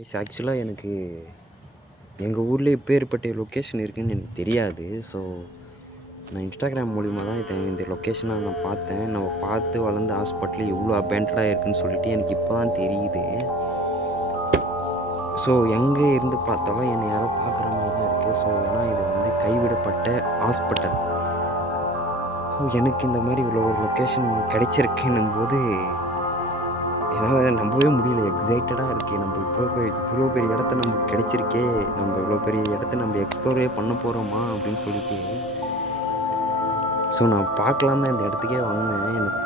ஆக்சுவலாக எனக்கு எங்கள் ஊரில் இப்பேற்பட்ட லொக்கேஷன் இருக்குதுன்னு எனக்கு தெரியாது. ஸோ நான் இன்ஸ்டாகிராம் மூலிமா தான் இந்த லொக்கேஷனை நான் பார்த்தேன். நம்ம பார்த்து வளர்ந்த ஹாஸ்பிட்டல் எவ்வளோ அபேண்டடாக இருக்குதுன்னு சொல்லிட்டு எனக்கு இப்போ தான் தெரியுது. ஸோ எங்கே இருந்து பார்த்தாலும் என்னை யாரோ பார்க்குற மாதிரி தான் இருக்குது. ஸோ ஏன்னா இது கைவிடப்பட்ட ஹாஸ்பிட்டல். ஸோ எனக்கு இந்த மாதிரி இவ்வளோ ஒரு லொக்கேஷன் கிடைச்சிருக்குன்னும் போது என்னால் நம்பவே முடியல. எக்ஸைட்டடாக இருக்குது. நம்ம இவ்வளோ பெரிய இடத்த நமக்கு கிடைச்சிருக்கே, நம்ம இவ்வளோ பெரிய இடத்த நம்ம எக்ஸ்ப்ளோரே பண்ண போகிறோமா அப்படின்னு சொல்லிட்டு. ஸோ நான் பார்க்கலாம் தான் இந்த இடத்துக்கே வந்தேன். எனக்கு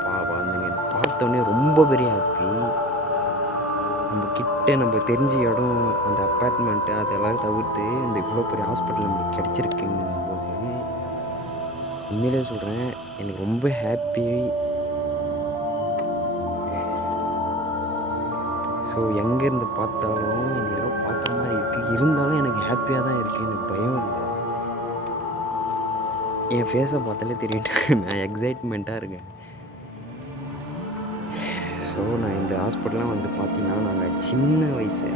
பார்த்தோன்னே ரொம்ப பெரிய ஹாப்பி. நம்ம தெரிஞ்ச இடம், அந்த அப்பார்ட்மெண்ட்டு அதெல்லாம் தவிர்த்து இந்த இவ்வளோ பெரிய ஹாஸ்பிட்டல் நம்மளுக்கு கிடச்சிருக்குங்கும் போது உண்மையிலே சொல்கிறேன், எனக்கு ரொம்ப ஹாப்பி. ஸோ எங்கேருந்து பார்த்தாலும் என்னை யாரோ பார்க்குற மாதிரி இருக்குது. இருந்தாலும் எனக்கு ஹாப்பியாக தான் இருக்குது. எனக்கு பயம் இல்லை. என் ஃபேஸை பார்த்தாலே தெரியும் நான் எக்ஸைட்மெண்ட்டாக இருக்கேன். ஸோ நான் இந்த ஹாஸ்பிட்டல்லாம் பார்த்தீங்கன்னா, நாங்கள் சின்ன வயசு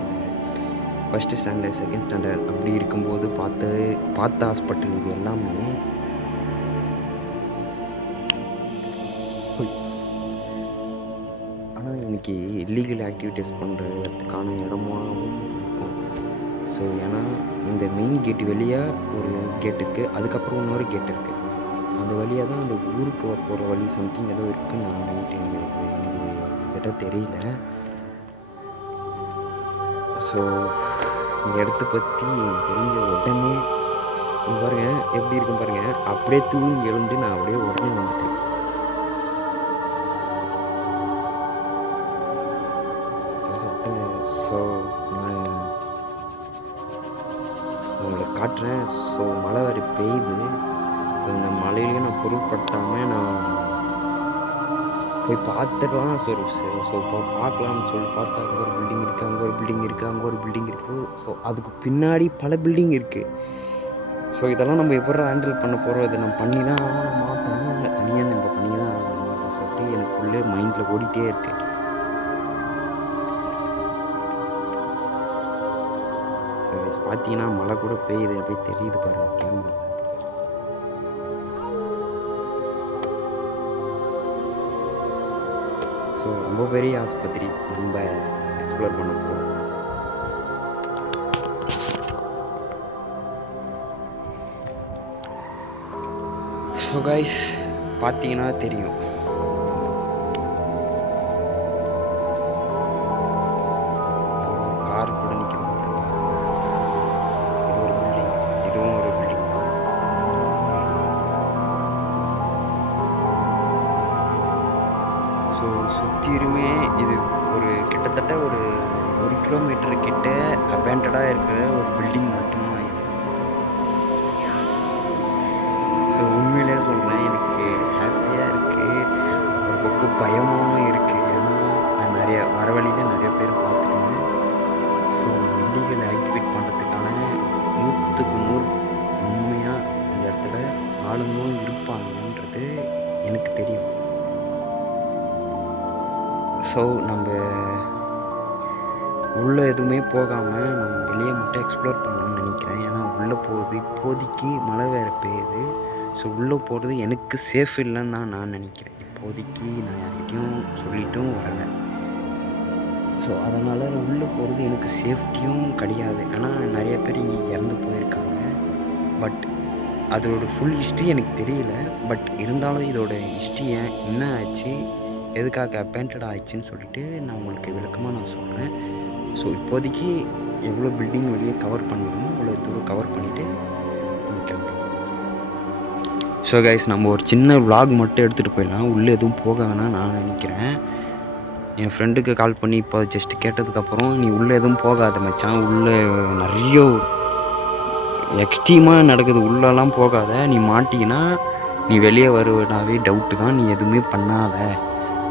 ஃபஸ்ட்டு ஸ்டாண்டர்ட், செகண்ட் ஸ்டாண்டர்ட் அப்படி இருக்கும்போது பார்த்த ஹாஸ்பிட்டல் இது எல்லாமே. ஆனால் எனக்கு இல்லீகல் ஆக்டிவிட்டீஸ் பண்ணுறதுக்கான இடமாகவும் இருக்கும். ஸோ ஏன்னா இந்த மெயின் கேட்டு வெளியாக ஒரு கேட் இருக்குது, அதுக்கப்புறம் இன்னொரு கேட் இருக்குது. அந்த வழியாக தான் அந்த ஊருக்கு போகிற வழி சம்திங் ஏதோ இருக்குதுன்னு நான் நினைக்கிறேன். எனக்கு கிட்ட தெரியல. ஸோ இந்த இடத்த பற்றி தெரிஞ்ச உடனே பாருங்கள் எப்படி இருக்கும் பாருங்கள். அப்படியே தூங்கி எழுந்து நான் அப்படியே உடனே வந்துட்டேன். ஸோ நான் உங்களுக்கு காட்டுறேன். ஸோ மழை வேறு பெய்யுது. ஸோ இந்த மழையிலையும் நான் பொருட்படுத்தாமல் நான் போய் பார்த்துக்கலாம். சரி ஸோ இப்போ பார்க்கலாம்னு சொல்லி பார்த்தா அங்கே ஒரு பில்டிங் இருக்குது, அங்கே ஒரு பில்டிங் இருக்குது, அங்கே ஒரு பில்டிங் இருக்குது. ஸோ அதுக்கு பின்னாடி பல பில்டிங் இருக்குது. ஸோ இதெல்லாம் நம்ம எப்போ ஹேண்டில் பண்ண போகிறோம், இதை நம்ம பண்ணி தான் மாட்டோம். தனியாக நம்ம பண்ணி தான் ஆகணும் அப்படின்னு சொல்லிட்டு எனக்குள்ளே மைண்டில் ஓடிட்டே இருக்குது. ஸோ பார்த்தீங்கன்னா மழை கூட பெய்யுது, அப்படியே தெரியுது பாருங்கள் கேமரா. ஸோ ரொம்ப பெரிய ஆஸ்பத்திரி நம்ம எக்ஸ்ப்ளோர் பண்ண போகிறோம். ஸோ கைஸ் பார்த்தீங்கன்னா தெரியும், கார் கூட நிற்கிறது பார்த்தீங்களா. இது ஒரு பில்டிங், இதுவும் ஒரு பில்டிங் தான். ஸோ சுற்றியுமே இது ஒரு கிட்டத்தட்ட ஒரு 1 கிலோமீட்டர் கிட்ட அபேண்டடாக இருக்கிற ஒரு பில்டிங் மட்டும்தான் இது. ஸோ உண்மையிலே சொல்கிறேன், எனக்கு ஹாப்பியாக இருக்குது, ஒரு பக்கம் பயமும் இருக்குது. ஏன்னா நான் வர வழியில் நிறைய பேர் பார்த்துட்டேன். ஸோ இல்லீகல் ஆக்டிவேட் பண்ணுறதுக்கான 100க்கு 100 உண்மையாக இந்த இடத்துல ஆளுங்களும் இருப்பாங்கன்றது எனக்கு தெரியும். ஸோ நம்ம உள்ளே எதுவுமே போகாமல் நம்ம வெளியே மட்டும் எக்ஸ்ப்ளோர் பண்ணலாம்னு நினைக்கிறேன். ஏன்னா உள்ளே போகிறது இப்போதைக்கு மழை வேறு பெய்யுது. ஸோ உள்ளே போகிறது எனக்கு சேஃப் இல்லைன்னு தான் நான் நினைக்கிறேன். இப்போதைக்கு நான் யார்கிட்டையும் சொல்லிட்டும் வரலை. ஸோ அதனால் உள்ளே போகிறது எனக்கு சேஃப்டியும் கிடையாது. ஆனால் நிறைய பேர் இங்கே இறந்து போயிருக்காங்க. பட் அதோட ஃபுல் ஹிஸ்ட்ரி எனக்கு தெரியல. பட் இருந்தாலும் இதோட ஹிஸ்ட்ரி என்ன ஆச்சு, எதுக்காக அபேண்டட் ஆயிடுச்சுன்னு சொல்லிட்டு நான் உங்களுக்கு விளக்கமாக நான் சொல்கிறேன். ஸோ இப்போதைக்கு எவ்வளோ பில்டிங் வெளியே கவர் பண்ணணுமோ அவ்வளோ தூரம் கவர் பண்ணிவிட்டு நம்ம கிளம்புறோம். ஸோ கைஸ் நம்ம ஒரு சின்ன விலாக் மட்டும் எடுத்துகிட்டு போயிடலாம். உள்ளே எதுவும் போக வேணாம் நான் நினைக்கிறேன். என் ஃப்ரெண்டுக்கு கால் பண்ணி இப்போ ஜஸ்ட் கேட்டதுக்கப்புறம், நீ உள்ளே எதுவும் போகாத மச்சான், உள்ளே நிறைய எக்ஸ்ட்ரீமாக நடக்குது, உள்ளெல்லாம் போகாத, நீ மாட்டிங்கன்னா நீ வெளியே வருவனாவே டவுட்டு தான், நீ எதுவுமே பண்ணாத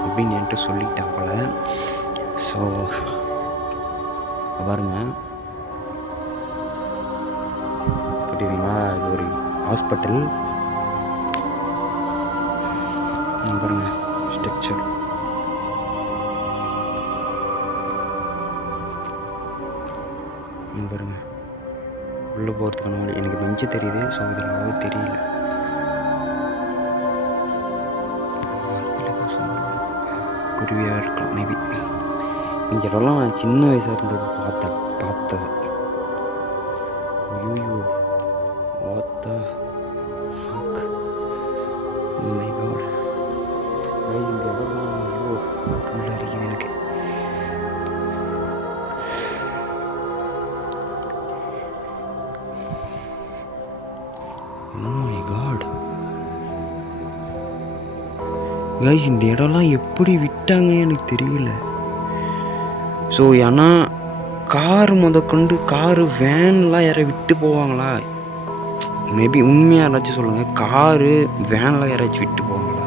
அப்படின்னு என்கிட்ட சொல்லிட்டேன் போல. ஸோ பாருங்க புரியுதுங்களா, இது ஒரு ஹாஸ்பிட்டல் பாருங்க ஸ்ட்ரக்சர். நீங்கள் பாருங்கள் உள்ளே போகிறதுக்கான வழி எனக்கு பெஞ்சு தெரியுது. ஸோ இதில் அவ்வளோ தெரியல. குருவியாக இருக்கலாம் மேபி. இந்த இடம்லாம் நான் சின்ன வயசாக இருந்தது பார்த்தது. ஐயோ ஓத்தா ஃபக் மை காட். இந்த இடம்லாம் ஐயோ உள்ள இருக்குது எனக்கு. ஓ மை காட் கைஸ், இந்த இடம்லாம் எப்படி விட்டாங்க எனக்கு தெரியல. ஸோ ஏன்னா காரு முதற்கொண்டு காரு வேன்லாம் யாரை விட்டு போவாங்களா? மேபி உண்மையாக யாராச்சும் சொல்லுங்கள், காரு வேன்லாம் யாராச்சும் விட்டு போவாங்களா?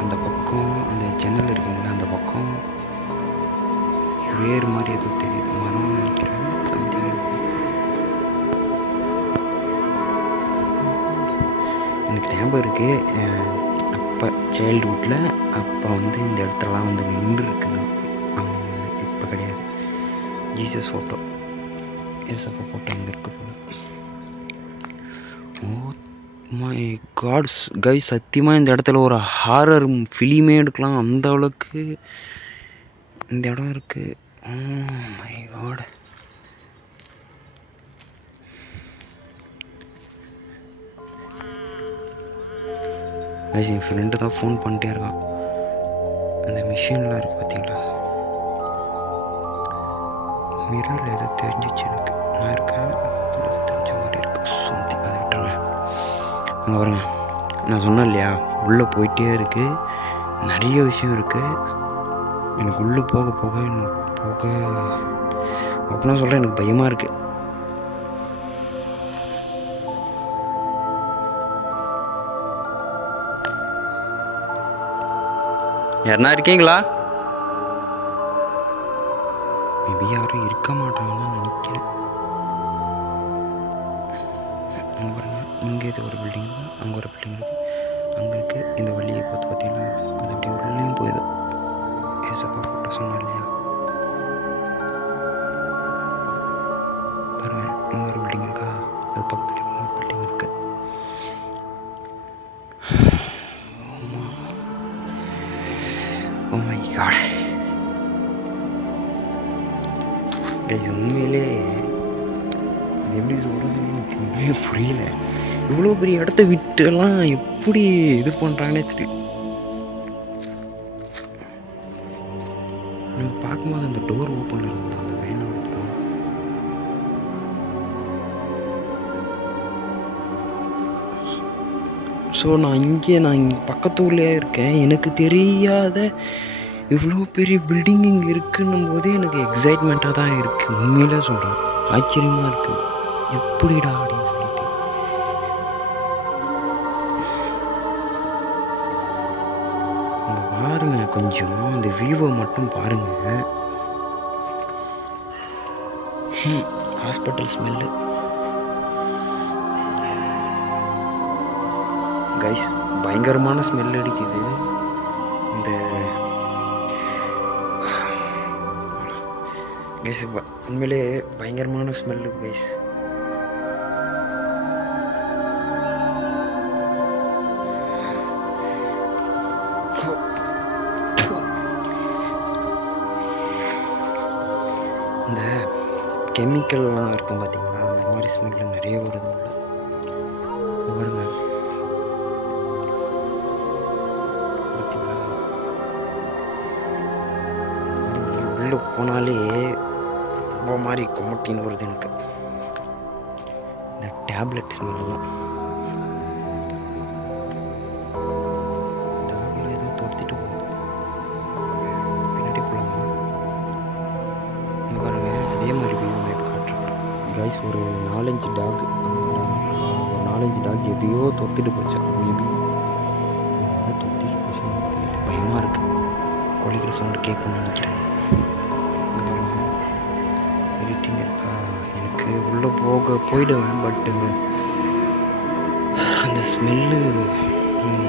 அந்த பக்கம் அந்த ஜன்னல் இருக்குங்களா, அந்த பக்கம் வேறு மாதிரி எதுவும் தெரியுது. மரம் நினைக்கிறேன். எனக்கு ஞாபகம் இருக்குது, அப்போ சைல்டுஹுட்டில் அப்போ வந்து இந்த இடத்துலலாம் வந்து நின்று இருக்குங்க. இப்போ கிடையாது. ஜீசஸ் ஃபோட்டோ, ஏசப்பா ஃபோட்டோ இங்கே இருக்குது போல. ஓ மை காட் கைஸ், சத்தியமாக இந்த இடத்துல ஒரு ஹாரர் ஃபிலிமே எடுக்கலாம், அந்த அளவுக்கு இந்த இடம் இருக்குது. Oh my god. கைஸ், என் ஃப்ரெண்டு தான் ஃபோன் பண்ணிட்டே இருக்கான். அந்த மிஷின்லாம் இருக்குது பார்த்தீங்களா, மிரரில் எதோ தெரிஞ்சிச்சு எனக்கு. நான் இருக்கேன் தெரிஞ்ச மாதிரி இருக்கு. சுந்தி அதை விட்டுருங்க. அங்கே பாருங்க, நான் சொன்னேன் இல்லையா, உள்ளே போயிட்டே இருக்குது, நிறைய விஷயம் இருக்குது. எனக்கு உள்ளே போக போக அப்படின்னா சொல்கிறேன், எனக்கு பயமாக இருக்குது. யாருன்னா இருக்கீங்களா? மேபி யாரும் இருக்க மாட்டாங்கன்னு நினைக்கிறேன். அங்கே பாருங்க, இங்கே இது ஒரு பில்டிங், அங்கே ஒரு பில்டிங் இருக்குது, அங்கே இருக்குது. இந்த வழியை பார்த்து பார்த்தீங்கன்னா அது அப்படியே உள்ளேயும் போயிடுது. ஏசப்பா ஃபோட்டோ சொன்னேன் இல்லையா, பாருங்க இங்கே ஒரு பில்டிங் இருக்கா, அது பக்கத்தில் இன்னொரு பில்டிங் இருக்குது. ஓ மை காட் கைஸ், உண்மையிலே எப்படி சொல்கிறது எனக்கு உண்மையிலே புரியல. இவ்வளோ பெரிய இடத்த விட்டுலாம் எப்படி இது பண்ணுறாங்கன்னே தெரியும். எனக்கு பார்க்கும்போது அந்த டோர் ஓப்பன் இருந்தால் அந்த வேனோட டோர். ஸோ நான் இங்கே பக்கத்து ஊர்லேயே இருக்கேன், எனக்கு தெரியாத இவ்வளோ பெரிய பில்டிங் இங்கே இருக்குன்னும் போதே எனக்கு எக்ஸைட்மெண்ட்டாக தான் இருக்குது. உண்மையிலே சொல்கிறேன், ஆச்சரியமாக இருக்குது. எப்படிடா அப்படின்னு சொல்லிட்டு. இங்கே பாருங்க, கொஞ்சம் இந்த வியூவை மட்டும் பாருங்க. ஹாஸ்பிட்டல் ஸ்மெல்லு கைஸ், பயங்கரமான ஸ்மெல் அடிக்குது. இந்த கைஸ் உண்மையிலே பயங்கரமான ஸ்மெல்லு கைஸ். இந்த கெமிக்கல்லாம் இருக்கும் பார்த்தீங்களா, அந்த மாதிரி ஸ்மெல்லு நிறைய வருது உள்ள. பாருங்க, உள்ளே போனாலே ரொம்ப மாதிரி கொமட்டின்னு வருது எனக்கு. இந்த டேப்லெட் ஸ்மெல்லாம் டாகில் எதுவும் துரத்திட்டு போகுது. பின்னாடி போகலாமா? இங்கே பாருங்க, அதே மாதிரி மேப் காட்டுறேன் கைஸ். ஒரு 4-5 டாக், ஒரு 4-5 டாக் எதையோ தொத்திட்டு போச்சா. மேபி தொத்திட்டு போச்சு, பயமாக இருக்குது. கொலிக்கிற சவுண்டு கேட்கணும்னு நினைக்கிறேன். எடிட்டிங் இருக்கா, எனக்கு உள்ளே போயிடுவேன். பட்டு அந்த ஸ்மெல்லு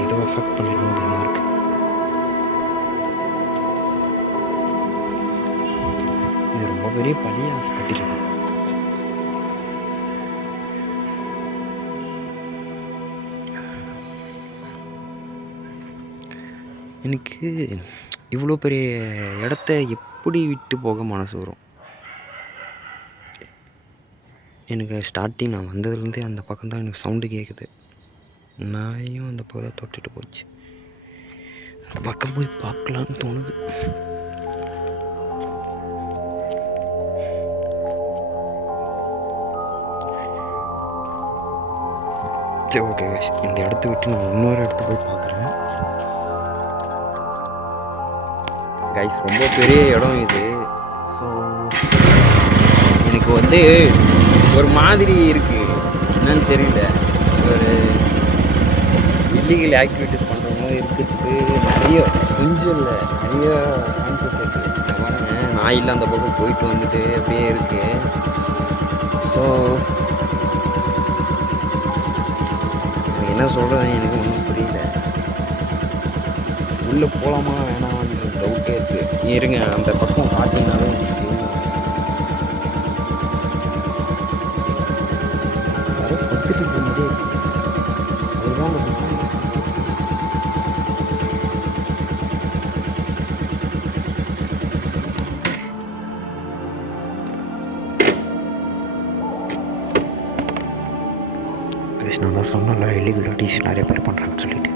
ஏதோ அஃபெக்ட் பண்ணிடும் பயமாக இருக்குது. இது ரொம்ப பெரிய பழைய ஆஸ்பத்திரி தான். எனக்கு இவ்வளோ பெரிய இடத்த எப்படி விட்டு போக மனசு வரும்? எனக்கு ஸ்டார்டிங் நான் வந்ததுலேருந்தே அந்த பக்கம் தான் எனக்கு சவுண்டு கேட்குது. நாயும் அந்த பக்கம் தான் தொட்டுட்டு போச்சு. அந்த பக்கம் போய் பார்க்கலான்னு தோணுது. சரி, ஓகே கைஸ், இந்த இடத்த விட்டு நான் இன்னொரு இடத்த போய் பார்க்குறேன். கைஸ், ரொம்ப பெரிய இடம் இது. ஸோ எனக்கு வந்து ஒரு மாதிரி இருக்குது, என்னன்னு தெரியல. ஒரு இல்லீகல் ஆக்டிவிட்டீஸ் பண்ணுறவங்களும் இருக்கிறதுக்கு நிறைய, கொஞ்சம் இல்லை, நிறைய சான்சஸ் இருக்குது. பாருங்கள், நாயில் அந்த பக்கம் போயிட்டு வந்துட்டு அப்படியே இருக்குது. ஸோ என்ன சொல்கிறது எனக்கு ஒன்றும் புரியல. உள்ளே போகலாமா வேணாமான்ற டவுட்டே இருக்குது. இருங்க, அந்த பக்கம் பார்த்தீங்கன்னாலும் எனக்கு தெரியும். யாரோ படுத்துட்டு இருக்க மாதிரியே இருக்குது. அதுதான் நான் தான் சொன்னல, இல்லீகலிட்டிஸ் நிறைய பேர் பண்ணுறாங்கன்னு சொல்லிட்டு.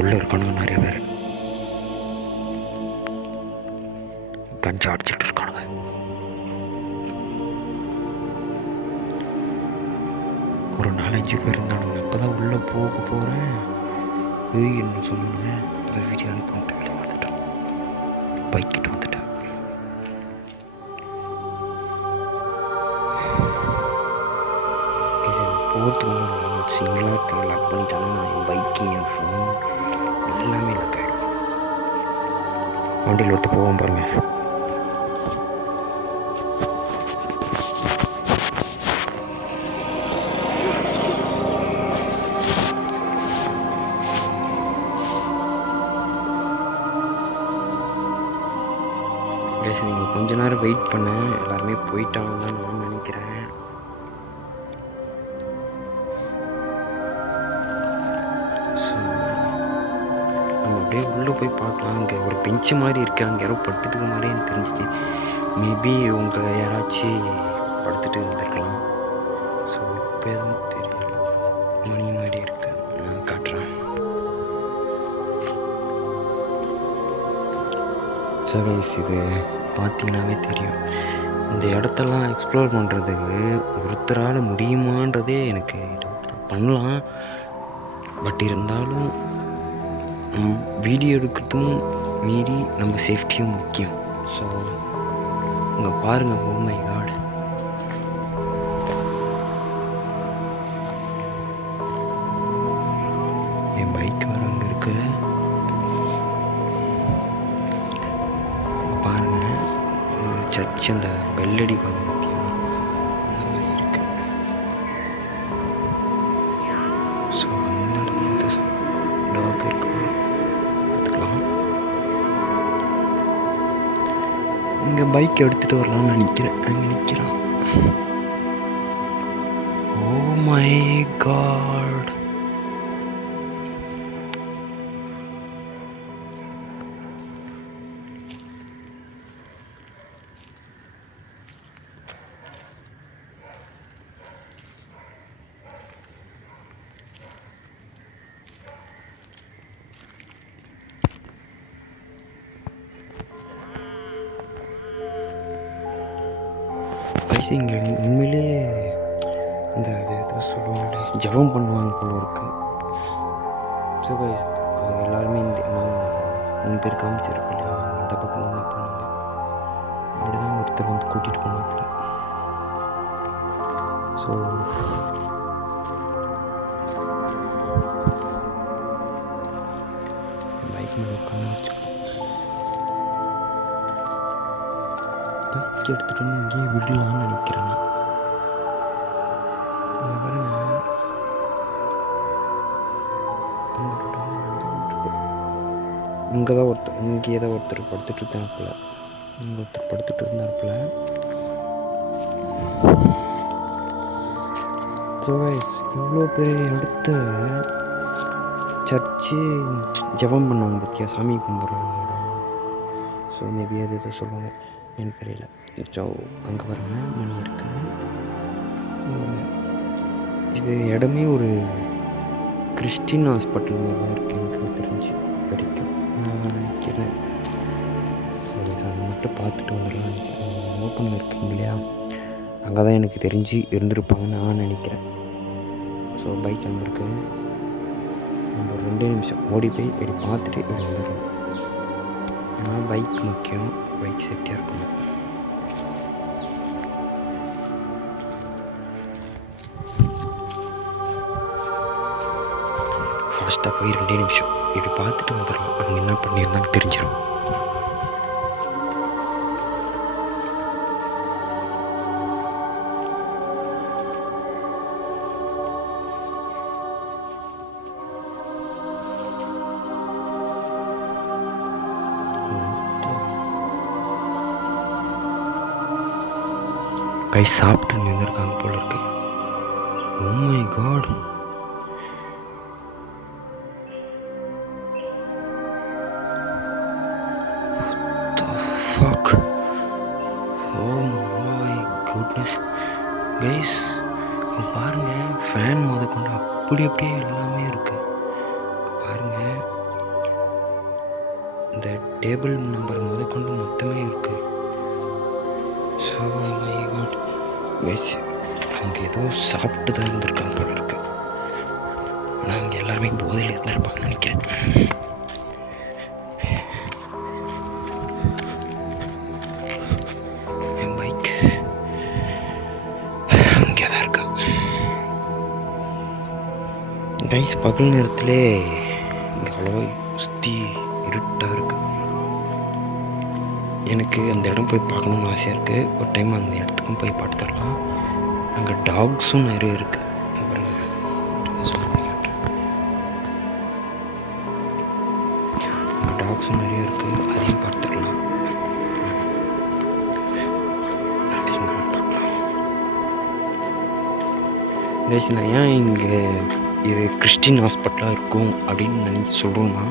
உள்ளே இருக்கானுங்க நிறைய பேர், கஞ்சா அடிச்சுட்டு இருக்கானுங்க. ஒரு 4-5 பேர் இருந்தானுங்க. இப்போ தான் உள்ளே போக போகிறேன். என்ன சொன்னானுங்க, இப்போ வீடியோ அனுப்பிட்டு வெளியே வந்துட்டேன். பைக்கிட்டு வந்துட்டேன். போகிறதுக்கு ஒன்றும் சிங்கிளாக இருக்கேன். லாக் பண்ணிட்டாங்கன்னா என் பைக்கு, என் ஃபோன் எல்லாமே லாக் ஆகிடும். வண்டியில் ஒருத்த போவோம் பாருங்கள். நீங்கள் கொஞ்ச நேரம் வெயிட் பண்ணேன். எல்லாருமே போயிட்டாங்கன்னு தான் நான் நினைக்கிறேன். ஸோ நம்ம அப்படியே உள்ளே போய் பார்க்கலாம். அங்கே ஒரு பெஞ்சு மாதிரி இருக்குது, அங்கே யாரோ படுத்துட்டு இருக்க மாதிரி எனக்கு தெரிஞ்சிச்சு. மேபி உங்களை யாராச்சும் படுத்துட்டு இருந்திருக்கலாம். ஸோ இப்போ எதுவும் தெரியல, மணி மாதிரி இருக்கு, நான் காட்டுறேன். ஸோ கைஸ், இது பார்த்தீங்கன்னாவே தெரியும். இந்த இடத்தெல்லாம் எக்ஸ்ப்ளோர் பண்ணுறதுக்கு ஒருத்தரால் முடியுமான்றதே எனக்கு பண்ணலாம். பட் இருந்தாலும் வீடியோ எடுக்கிறதும் மீறி நம்ம சேஃப்டியும் முக்கியம். ஸோ இங்கே பாருங்கள், ஓ மை காட், என் பைக் வர அங்கே இருக்கு பாருங்க. சர்ச் அந்த பெல்லடி பாருங்க, பற்றியா அந்த மாதிரி இருக்கு. ஸோ அந்த இடத்துல டாக் இருக்கு, பார்த்துக்கலாம். இங்கே பைக் எடுத்துகிட்டு வரலாம்னு நினைக்கிறேன். அங்கே நிற்கிறான். ஓ மை காட், இங்கே உண்மையிலே இந்த ஏதோ சொல்லுவாங்க, ஜபம் பண்ணுவாங்க போல இருக்கு. ஸோ கைஸ், எல்லாருமே இந்த 3 பேர் காமிச்சிருக்கு இல்லையா, இந்த பக்கம் தான் போனாங்க. அப்படி தான் ஒருத்தர் வந்து கூட்டிகிட்டு போனாப்புல. ஸோ பைக் மேலே உட்காந்து வச்சுக்கோ. பைக் எடுத்துகிட்டு வந்து இங்கேயே விடலான்னு நினைக்கிறேன். இங்கே தான் ஒருத்தர் படுத்துட்டு இருந்தாப்புல. இங்கே ஒருத்தர் படுத்துட்டு இருந்தாப்புல. ஸோ இவ்வளோ பெரிய இடத்த சர்ச்சு ஜெபம் பண்ணுவாங்க பற்றியா, சாமி கும்பிட்றவங்க. ஸோ மேபி அது எதோ சொல்லுவாங்க, எனக்கு தெரியல. ஸோ அங்கே பாருங்க மணி இருக்கு. இது இடமே ஒரு கிறிஸ்டின் ஹாஸ்பிட்டல் மாதிரி தான் இருக்குது எனக்கு தெரிஞ்சு வரைக்கும் நான் நினைக்கிறேன். சரி சார் மட்டும் பார்த்துட்டு வந்துடலாம். ஓப்பனில் இருக்குங்க இல்லையா, அங்கே தான் எனக்கு தெரிஞ்சு இருந்திருப்பாங்கன்னு நான் நினைக்கிறேன். ஸோ பைக் அங்கே இருக்குது. நம்ம 2 நிமிஷம் ஓடி போய் இப்படி பார்த்துட்டு இப்படி வந்துடணும். ஏன்னா பைக் முக்கியம், பைக் சேஃப்டியாக இருக்கணும். ஃபாஸ்ட்டாக போய் 2 நிமிஷம் இப்படி பார்த்துட்டு வந்துடலாம். அங்கே என்ன பண்ணியிருந்தாலும் தெரிஞ்சிடும். கை சாப்பிட்டு நின்றுருக்காங்க போல இருக்கு. Oh my god, fuck, oh my goodness guys, பாருங்க ஃபேன் முத கொண்டு அப்படியே எல்லாமே இருக்கு. பாருங்க இந்த டேபிள் நம்பர் முத கொண்டு மொத்தமே இருக்கு. ஸோ மை காட் guys, அவங்க ஏதோ சாப்பிட்டு தான் இருந்திருக்காங்க போல இருக்கு. ஆனால் அவங்க எல்லாருமே போதையில் இருந்திருப்பாங்கன்னு நினைக்கிறேன். கைஸ் பகல் நேரத்திலே இங்கே அவ்வளோ சுற்றி இருட்டாக இருக்குது. எனக்கு அந்த இடம் போய் பார்க்கணுன்னு ஆசையாக இருக்குது. ஒரு டைம் அந்த இடத்துக்கும் போய் பார்த்து தரலாம். அங்கே டாக்ஸும் நிறைய இருக்குது. டாக்ஸும் நிறைய இருக்குது, அதையும் பார்த்துடலாம். கைஸ் நான் ஏன் இங்கே இது கிறிஸ்டின் ஹாஸ்பிட்டலாக இருக்கும் அப்படின்னு சொல்கிறோன்னா,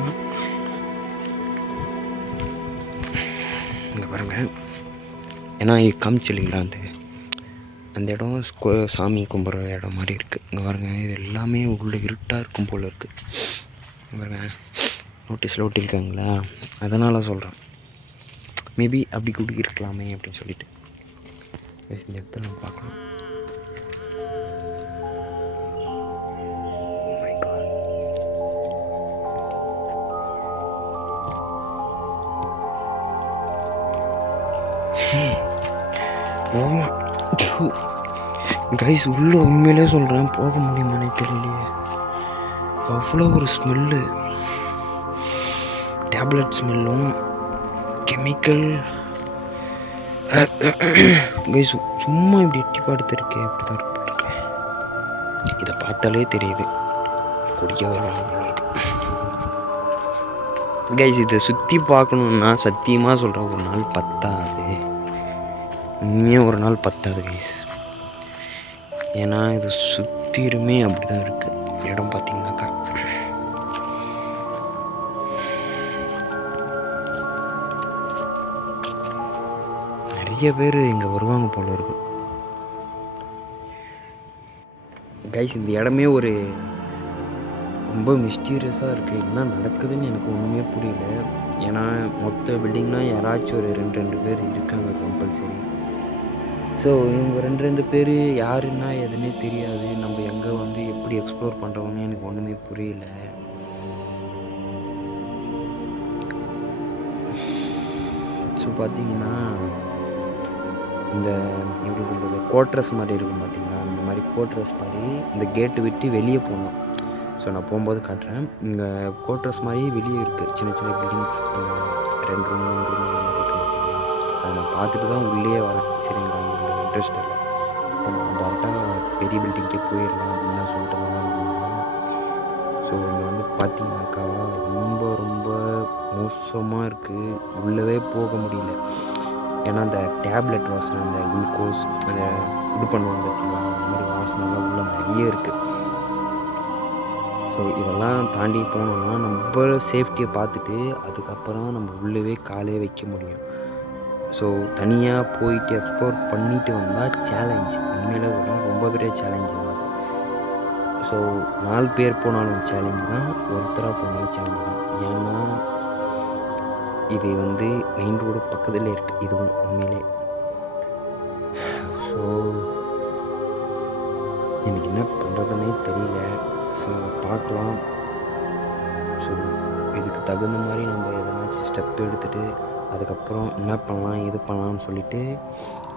இங்கே பாருங்கள், ஏன்னா இது காமிச்சில்லைங்களா அந்த இடம் சாமி கும்பிட்ற இடம் மாதிரி இருக்குது. இங்கே பாருங்கள், இது எல்லாமே உள்ள இருட்டாக இருக்கும் போல் இருக்குது. பாருங்கள் நோட்டீஸில் ஒட்டியிருக்காங்களா, அதனால் சொல்கிறேன். மேபி அப்படி கூட இருக்கலாமே அப்படின்னு சொல்லிட்டு இந்த இடத்துல நம்ம பார்க்கலாம். கைஸ் உள்ள உண்மையிலே சொல்கிறேன், போக முடியுமானே தெரியலையே. அவ்வளோ ஒரு ஸ்மெல்லு, டேப்லெட் ஸ்மெல்லும் கெமிக்கல். கைஸ் சும்மா இப்படி எட்டி படுத்திருக்கேன், இப்படி தான் இருக்கு. இதை பார்த்தாலே தெரியுது குடிக்க வருவாங்க. கைஸ் இதை சுற்றி பார்க்கணுன்னா சத்தியமாக சொல்கிறேன், ஒரு நாள் பத்தாது, இன்னும் ஒரு நாள் பத்தாது கைஸ். ஏன்னா இது சுற்றிலுமே அப்படி தான் இருக்குது இடம் பார்த்தீங்கன்னாக்கா. நிறைய பேர் இங்கே வருவாங்க போல இருக்கு. கைஸ் இந்த இடமே ஒரு ரொம்ப மிஸ்டீரியஸாக இருக்குது. என்ன நடக்குதுன்னு எனக்கு ஒன்றுமே புரியல. ஏன்னா மொத்த பில்டிங்னால் யாராச்சும் ஒரு 2 பேர் இருக்காங்க கம்பல்சரி. ஸோ இவங்க 2 பேர் யாருன்னா எதுவுமே தெரியாது. நம்ம எங்கே வந்து எப்படி எக்ஸ்ப்ளோர் பண்ணுறோன்னு எனக்கு ஒன்றுமே புரியல. ஸோ பார்த்தீங்கன்னா இந்த எப்படி சொல்கிறது, கோட்ரஸ் மாதிரி இருக்கும் பார்த்தீங்களா, இந்த மாதிரி கோட்ரஸ் மாதிரி இந்த கேட்டு விட்டு வெளியே போகணும். ஸோ நான் போகும்போது காட்டுறேன். இங்கே கோட்ரஸ் மாதிரி வெளியே இருக்குது சின்ன சின்ன பில்டிங்ஸ், அந்த 2 ரூம் 3 ரூம் அந்த மாதிரி இருக்குது. அதை நான் பார்த்துட்டு தான் உள்ளே வரேன். சரிங்களா, எனக்கு இன்ட்ரெஸ்ட் இல்லை. ஸோ நான் டேரெக்டாக பெரிய பில்டிங்கே போயிடலாம் அப்படின்னு தான் சொல்லிட்டு தான் வந்தேன். ஸோ இங்கே வந்து பார்த்தீங்கன்னாக்கா ரொம்ப ரொம்ப மோசமாக இருக்குது, உள்ளவே போக முடியல. ஏன்னா அந்த டேப்லெட் வாசனை, அந்த குளுக்கோஸ், அந்த இது பண்ணுவாங்க பார்த்தீங்களா, அந்த மாதிரி வாசனைலாம் உள்ளே நிறைய இருக்குது. ஸோ இதெல்லாம் தாண்டி போனோம்னா நம்ம சேஃப்டியை பார்த்துட்டு அதுக்கப்புறம் நம்ம உள்ளவே காலே வைக்க முடியும். ஸோ தனியாக போயிட்டு எக்ஸ்ப்ளோர் பண்ணிட்டு வந்தால் சேலஞ்ச், உண்மையிலே ரொம்ப பெரிய சேலஞ்சு தான் அது. ஸோ 4 பேர் போனாலும் சேலஞ்சு தான், ஒருத்தராக போனாலும் சேலஞ்சு தான். ஏன்னா இது மெயின் ரோடு பக்கத்தில் இருக்குது இதுவும் உண்மையிலே. ஸோ எனக்கு என்ன பண்ணுறதுனே தெரியல. ஸோ பார்க்கலாம். ஸோ இதுக்கு தகுந்த மாதிரி நம்ம எதனாச்சும் ஸ்டெப் எடுத்துகிட்டு அதுக்கப்புறம் என்ன பண்ணலாம் எது பண்ணலாம்னு சொல்லிவிட்டு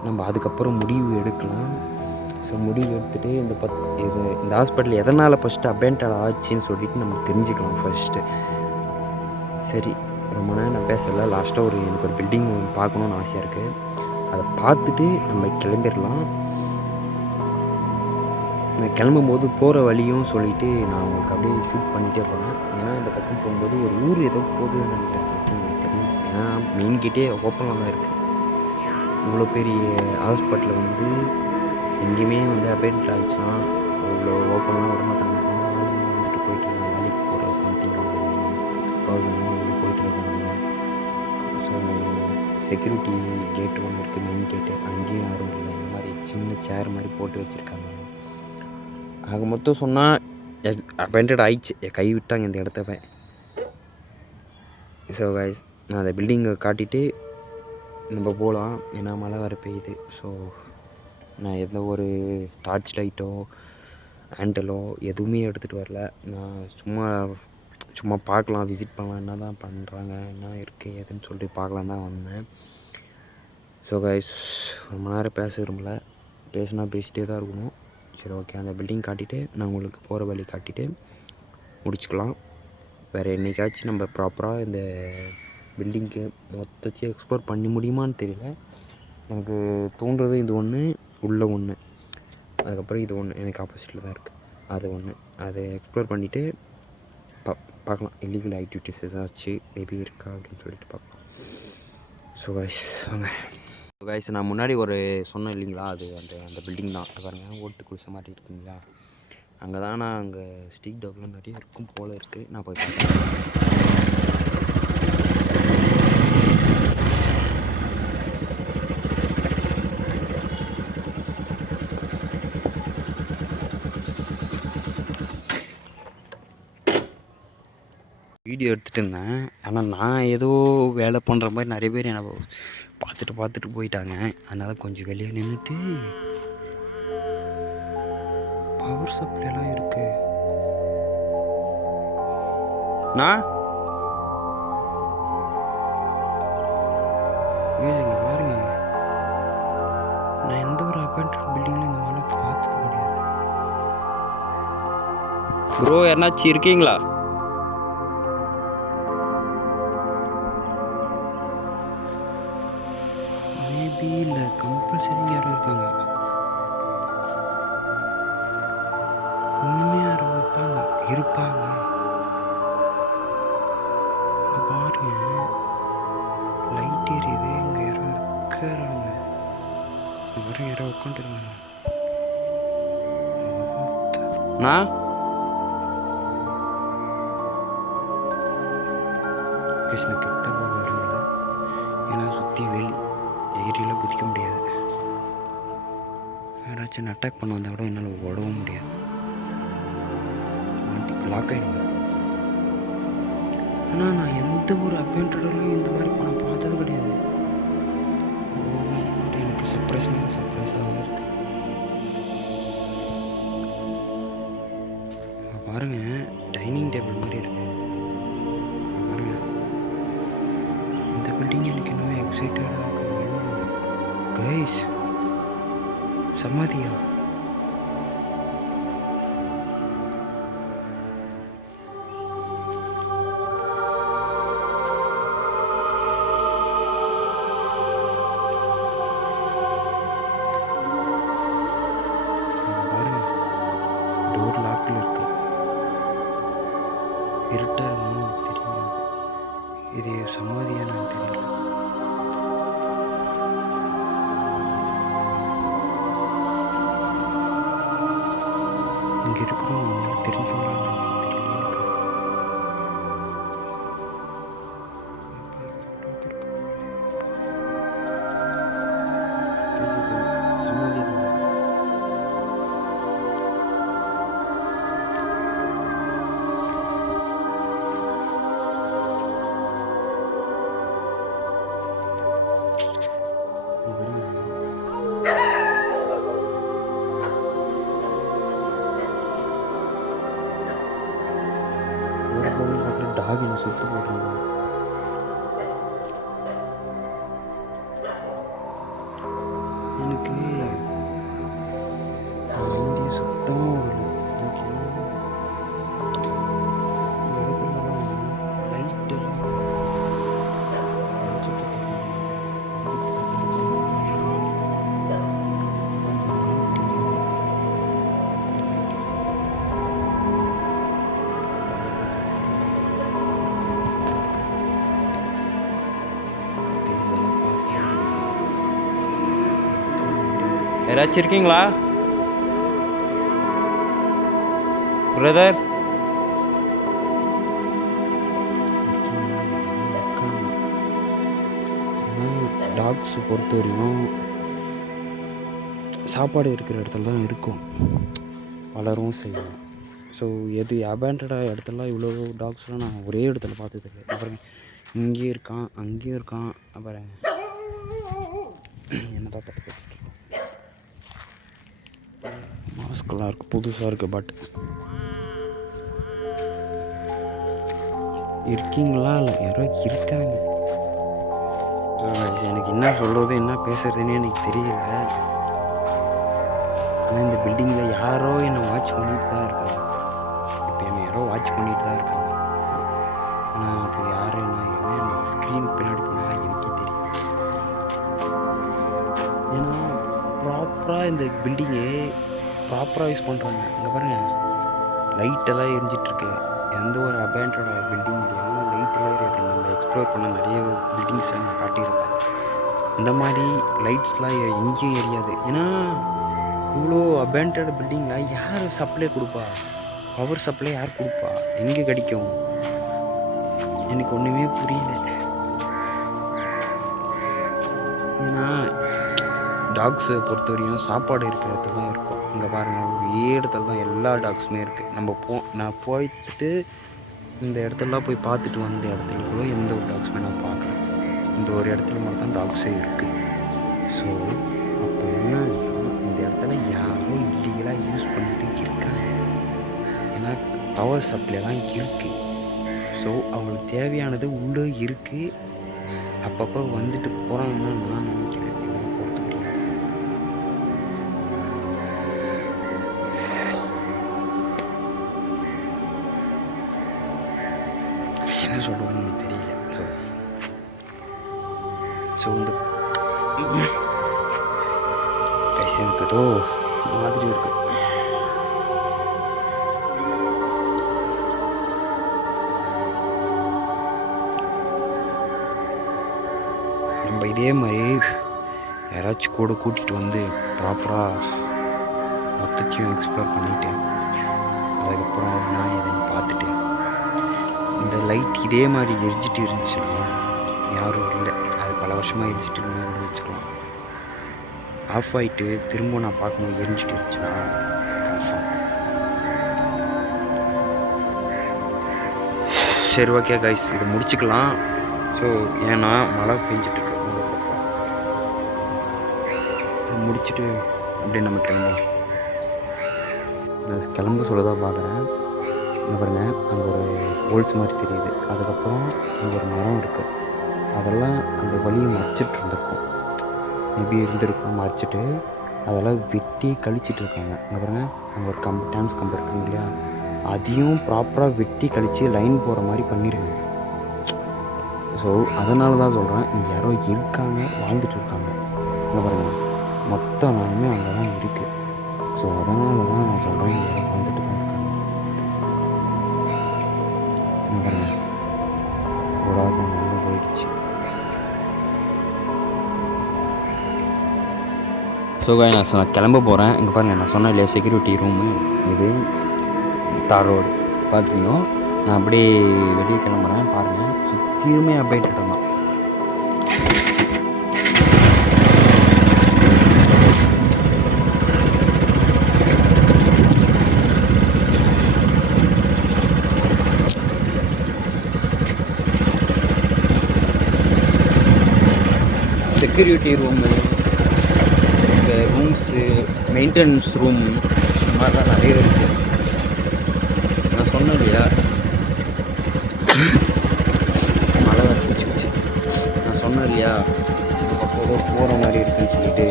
நம்ம அதுக்கப்புறம் முடிவு எடுக்கலாம். ஸோ முடிவு எடுத்துகிட்டு இந்த ஹாஸ்பிட்டல் எதனால் ஃபஸ்ட்டு அபேண்டட் ஆச்சுன்னு சொல்லிவிட்டு நம்ம தெரிஞ்சுக்கலாம் ஃபஸ்ட்டு. சரி, ரொம்ப நேரம் நான் பேசலை. லாஸ்ட்டாக எனக்கு ஒரு பில்டிங் பார்க்கணுன்னு ஆசையாக இருக்குது. அதை பார்த்துட்டு நம்ம கிளம்பிடலாம். நான் கிளம்பும்போது போகிற வழியும் சொல்லிவிட்டு நான் உங்களுக்கு அப்படியே ஷூட் பண்ணிகிட்டே போனேன். ஏன்னா இந்த பக்கம் போகும்போது ஒரு ஊர் ஏதோ போகுதுன்னு நினைக்கிறேன், சம்திங் எனக்கு தெரியும். ஏன்னா மெயின் கேட்டே ஓப்பனில் தான் இருக்குது. இவ்வளோ பெரிய ஹாஸ்பிட்டலில் எங்கேயுமே அபேண்டட் ஆகிடுச்சுன்னா இவ்வளோ ஓப்பன்லாம் விட மாட்டாங்க. ஆளுங்க போயிட்டு இருக்காங்க, வேலைக்கு போகிற சம்திங் அந்த பர்சன்லாம் போயிட்டு இருக்காங்க. ஸோ செக்யூரிட்டி கேட்டு ஒன்று இருக்குது, மெயின் கேட்டு, அங்கேயும் யாரும் இல்லை. இந்த மாதிரி சின்ன சேர் மாதிரி போட்டு வச்சுருக்காங்க. ஆக மொத்தம் சொன்னால் அபேண்டட் ஆயிடுச்சு, கை விட்டாங்க இந்த இடத்தவே. ஸோ கைஸ், நான் அந்த பில்டிங்கை காட்டிட்டு நம்ம போகலாம். ஏன்னா மழை வர பெய்யுது. ஸோ நான் எந்த ஒரு டார்ச் லைட்டோ ஹேண்டலோ எதுவுமே எடுத்துகிட்டு வரல. நான் சும்மா பார்க்கலாம், விசிட் பண்ணலாம், என்ன தான் பண்ணுறாங்க, என்ன இருக்குது எதுன்னு சொல்லிட்டு பார்க்கலாம் தான் வந்தேன். ஸோ கைஸ், ரொம்ப நேரம் பேச விரும்பல, பேசினா பேசிகிட்டே தான் இருக்கணும். சரி, ஓகே, அந்த பில்டிங் காட்டிட்டு நான் உங்களுக்கு போகிற வழி காட்டிட்டு முடிச்சுக்கலாம். வேறு என்றைக்காச்சும் நம்ம ப்ராப்பராக இந்த பில்டிங்க்கு மொத்தத்தையும் எக்ஸ்ப்ளோர் பண்ணி முடியுமான்னு தெரியல. எனக்கு தோன்றது இது ஒன்று, உள்ளே ஒன்று, அதுக்கப்புறம் இது ஒன்று எனக்கு ஆப்போசிட்டில் தான் இருக்குது. அது ஒன்று, அதை எக்ஸ்ப்ளோர் பண்ணிவிட்டு பார்க்கலாம். இல்லீகல் ஆக்டிவிட்டீஸ் ஏதாச்சும் மேபி இருக்கா அப்படின்னு சொல்லிட்டு பார்க்கலாம். ஸோ கைஸ், வாங்க. ஸோ கைஸ், நான் முன்னாடி சொன்னேன் இல்லைங்களா, அது அந்த பில்டிங் தான். பாருங்கள், ஓட்டு குடிசை மாதிரி இருக்குங்களா, அங்கே தான். நான் அங்கே ஸ்டீக் டாக்லாம் நிறைய இருக்கும் போல் இருக்குது. நான் போய் பார்த்தேன். வீடியோ எடுத்துகிட்டு இருந்தேன். ஆனால் நான் ஏதோ வேலை பண்ணுற மாதிரி நிறைய பேர் என்னை பார்த்துட்டு போயிட்டாங்க. அதனால் கொஞ்சம் வெளியே நின்றுட்டு பவர் சப்ளைலாம் இருக்கு. நான் பாருங்க, நான் எந்த ஒரு அப்பார்ட்மெண்ட் பில்டிங்ல இந்த மாதிரிலாம் பார்த்தது கிடையாது. ப்ரோ, யாருனாச்சும் இருக்கீங்களா? மேபி இல்லை, கம்பல்சரி யாரும் இருக்காங்க. உண்மையாக இருப்பாங்க. இங்கே பாருங்க, லைட் எரியுது. இங்கே யாரோ இருக்கிறாங்க. பாருங்க, யாரோ உட்காந்துருக்காங்க. நான் கிட்ட போக விரும்பல. ஏன்னா சுற்றி வேலி, ஏரியில் குதிக்க முடியாது. யாராச்சும் அட்டாக் பண்ண வந்தால் கூட என்னால் ஓடவும் முடியாது, லாக் ஆகிடுங்க. ஆனால் நான் எந்த ஒரு அப்பாயிண்டட்லையும் இந்த மாதிரி நான் பார்த்தது கிடையாது. எனக்கு சர்ப்ரைஸாக இருக்குது. பாருங்க, டைனிங் டேபிள் மாதிரி இருக்கு. பாருங்க, இந்த பில்டிங் எனக்கு இன்னும் எக்ஸைட்டடாக இருக்கு. கைஸ், சமாதியா? டோர் லாக்கில் இருக்கு. இருட்டாக இருக்கணும்னு தெரியாது. இது சமாதியானு தெரியல. இங்கே இருக்கிறோம் அவங்களுக்கு தெரிஞ்சவங்களா என்னன்னு தெரியல எனக்கு. சமாளி தான். டாக் என்ன சுத்து போடுறாங்க. எனக்கு வண்டி சுத்தமாக வரல. எனக்கு இந்த இடத்துலலாம் லைட்டெல்லாம் யாராச்சும் இருக்கீங்களா பிரதர்? டாக்ஸ் பொறுத்த வரையும் சாப்பாடு இருக்கிற இடத்துல தான் இருக்கும், வளரவும் செய்யும். ஸோ எது அபேண்டடாக இடத்துலலாம் இவ்வளோ டாக்ஸ்லாம் நான் ஒரே இடத்துல பார்த்தது இல்லை. அப்புறம் இங்கேயும் இருக்கான், அங்கேயும் இருக்கான். அப்புறம் என்ன தான் பார்த்து மாஸ்கெல்லாம் இருக்குது, புதுசாக இருக்குது. பட் இருக்கீங்களா இல்லை யாரோ இருக்காங்க. எனக்கு என்ன சொல்கிறது என்ன பேசுகிறதுன்னு எனக்கு தெரியல. ஆனால் இந்த பில்டிங்கில் யாரோ என்னை வாட்ச் பண்ணிட்டு தான் இருக்காங்க. இப்போ என்னை யாரோ வாட்ச் பண்ணிட்டு தான் இருக்காங்க. ஆனால் அது யார் என்ன எனக்கு ஸ்க்ரீன் பின்னாடி போனால் எனக்கே தெரியும். ஏன்னா ப்ராப்பராக இந்த பில்டிங்கே ப்ராப்பராக யூஸ் பண்ணுறாங்க. இங்கே பாருங்கள், லைட்டெல்லாம் எரிஞ்சிட்ருக்கு. எந்த ஒரு அபேண்டட் பில்டிங்லேயும் லைட்டெல்லாம் எரியாது. நம்ம எக்ஸ்ப்ளோர் பண்ண நிறைய பில்டிங்ஸை நான் காட்டியிருப்பேன். இந்த மாதிரி லைட்ஸ்லாம் எங்கேயும் எரியாது. ஏன்னா இவ்வளோ அபேண்டட் பில்டிங்கில் யார் சப்ளை கொடுப்பா? பவர் சப்ளை யார் கொடுப்பா? எங்கே கிடைக்கும்? எனக்கு ஒன்றுமே புரியல. ஏன்னா டாக்ஸை பொறுத்த வரையும் சாப்பாடு இருக்கிற இடத்துல தான் இருக்கும். இங்கே பாருங்கள், ஒரே இடத்துல தான் எல்லா டாக்ஸுமே இருக்குது. நான் போயிட்டு இந்த இடத்துலலாம் போய் பார்த்துட்டு வந்த இடத்துல கூட எந்த ஒரு டாக்ஸுமே நான் பார்க்கல. இந்த ஒரு இடத்துல மட்டும் தான் டாக்ஸே இருக்குது. ஸோ அப்போ என்ன, இந்த இடத்துல யாரும் இல்லீகலாக யூஸ் பண்ணிட்டு இருக்காங்க. ஏன்னா பவர் சப்ளைலாம் இருக்குது. ஸோ அவங்களுக்கு தேவையானது உள்ளே இருக்குது. அப்பப்போ வந்துட்டு போகிறாங்கன்னு தான் நான் நினைக்கிறேன். என்ன சொல்கிறதுன்னு எனக்கு தெரியல. ஸோ இந்த கைஸ் எனக்கு ஏதோ மாதிரி இருக்கு. நம்ம இதே மாதிரி யாராச்சும் கூட கூட்டிகிட்டு வந்து ப்ராப்பராக மொத்தத்தையும் எக்ஸ்ப்ளோர் பண்ணிவிட்டு அதுக்கப்புறம் நான் எதுன்னு பார்த்துட்டு இந்த லைட் இதே மாதிரி எரிஞ்சிட்டு இருந்துச்சுன்னா யாரும் இல்லை, அது பல வருஷமாக எரிஞ்சிட்டு இருந்தால் வச்சுக்கலாம். ஆஃப் ஆகிட்டு திரும்ப நான் பார்க்கணும் எரிஞ்சிட்டு இருந்துச்சுன்னா கன்ஃபார்ம். சரி, ஓகே கைஸ், இதை முடிச்சுக்கலாம். ஸோ ஏன்னா மழை பெஞ்சிட்ருக்கு. முடிச்சுட்டு அப்படியே நம்ம கிளம்ப சொல்ல தான் பார்க்குறேன். என்ன பாருங்கள், அங்கே ஒரு ஹோல்ஸ் மாதிரி தெரியுது. அதுக்கப்புறம் அங்கே ஒரு மரம் இருக்குது. அதெல்லாம் அந்த வழியை மறைச்சிட்டு இருந்திருக்கும், மேபி இருந்திருக்கும். மறைச்சிட்டு அதெல்லாம் வெட்டி கழிச்சிட்டு இருக்காங்க. அங்கே பாருங்கள், அங்கே ஒரு டான்ஸ் கம்பு இருக்குங்க இல்லையா, அதையும் ப்ராப்பராக வெட்டி கழித்து லைன் போகிற மாதிரி பண்ணிடுங்க. ஸோ அதனால தான் சொல்கிறேன், இங்கே யாரோ இருக்காங்க, வாழ்ந்துட்டு இருக்காங்க. என்ன பாருங்கள், மொத்த நாளுமே அங்கே தான் இருக்குது. ஸோ அதனால தான் நான் சொல்கிறேன், இங்கே யாரோ வாழ்ந்துட்டு தான் இருக்காங்க. என்ன பாருங்கள், ஓடாக நல்லா போயிடுச்சு. ஸோ நான் கிளம்ப போகிறேன். இங்கே பாருங்கள், நான் சொன்னேன் இல்லையா செக்யூரிட்டி ரூமு இது. தார் ரோடு பார்த்துருந்தோம். நான் அப்படியே வெளியே கிளம்புறேன், பாருங்கள் சுற்றியுமே அப்டேட்டட் தான். செக்யூரிட்டி ரூமு, இந்த ரூம்ஸு, மெயின்டெனன்ஸ் ரூம், இந்த மாதிரிலாம் நிறைய இருக்குது. நான் சொன்னேன் இல்லையா, மழை வச்சுச்சு. நான் சொன்னேன் இல்லையா, அப்போ ஏதோ போகிற மாதிரி இருக்குன்னு சொல்லிட்டு,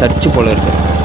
சர்ச்சு போல் இருக்குது.